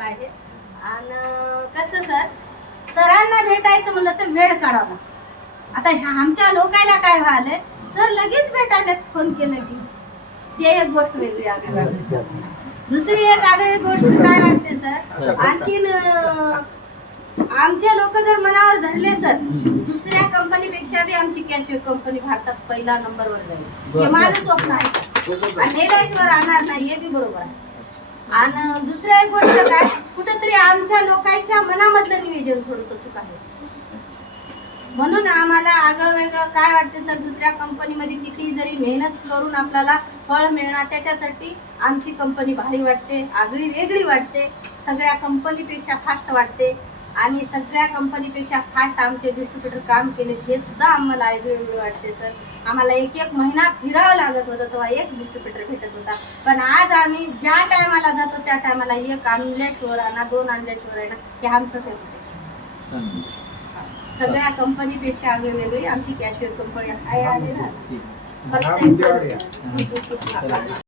आहेत. आणि कसं सर, सरांना भेटायचं म्हणलं तर वेळ काढावा. आता आमच्या लोकायला काय व्हायलंय सर, लगेच भेटायला फोन केलं की ते एक गोष्ट वेगळी आगळी वाटते सर. दुसरी एक आगळी गोष्ट काय वाटते सर, आणखीन आमचे लोक जर मनावर धरले सर, दुसऱ्या कंपनीपेक्षा बी आमची कॅशवे कंपनी भारतात पहिला नंबरवर जाईल हे माझं स्वप्न आहे. आणि नेल्याशिवाय राहणार नाही हे बी बरोबर आहे. आणि दुसरं एक गोष्ट काय, कुठंतरी आमच्या लोकांच्या मनामधलं नियोजन थोडंसं चूक आहे. म्हणून आम्हाला आगळं वेगळं काय वाटते सर, दुसऱ्या कंपनीमध्ये किती जरी मेहनत करून आपल्याला फळ मिळणार, त्याच्यासाठी आमची कंपनी भारी वाटते, आगळी वेगळी वाटते, सगळ्या कंपनीपेक्षा फास्ट वाटते. आणि सगळ्या कंपनीपेक्षा फास्ट आमचे डिस्ट्रीब्युटर काम केले हे सुद्धा आम्हाला आगळी वेगळी वाटते सर. आम्हाला एक एक महिना फिरावं लागत होतं तेव्हा एक डिस्ट्रीब्युटर भेटत होता. पण आज आम्ही ज्या टायमाला जातो त्या टायमाला एक आणल्याशिवाय आणा, 2 आणल्याशिवाय आणा, हे आमचं रेप्युटेशन. सगळ्या कंपनीपेक्षा आगळी वेगळी आमची कॅशवे कंपनी आहे.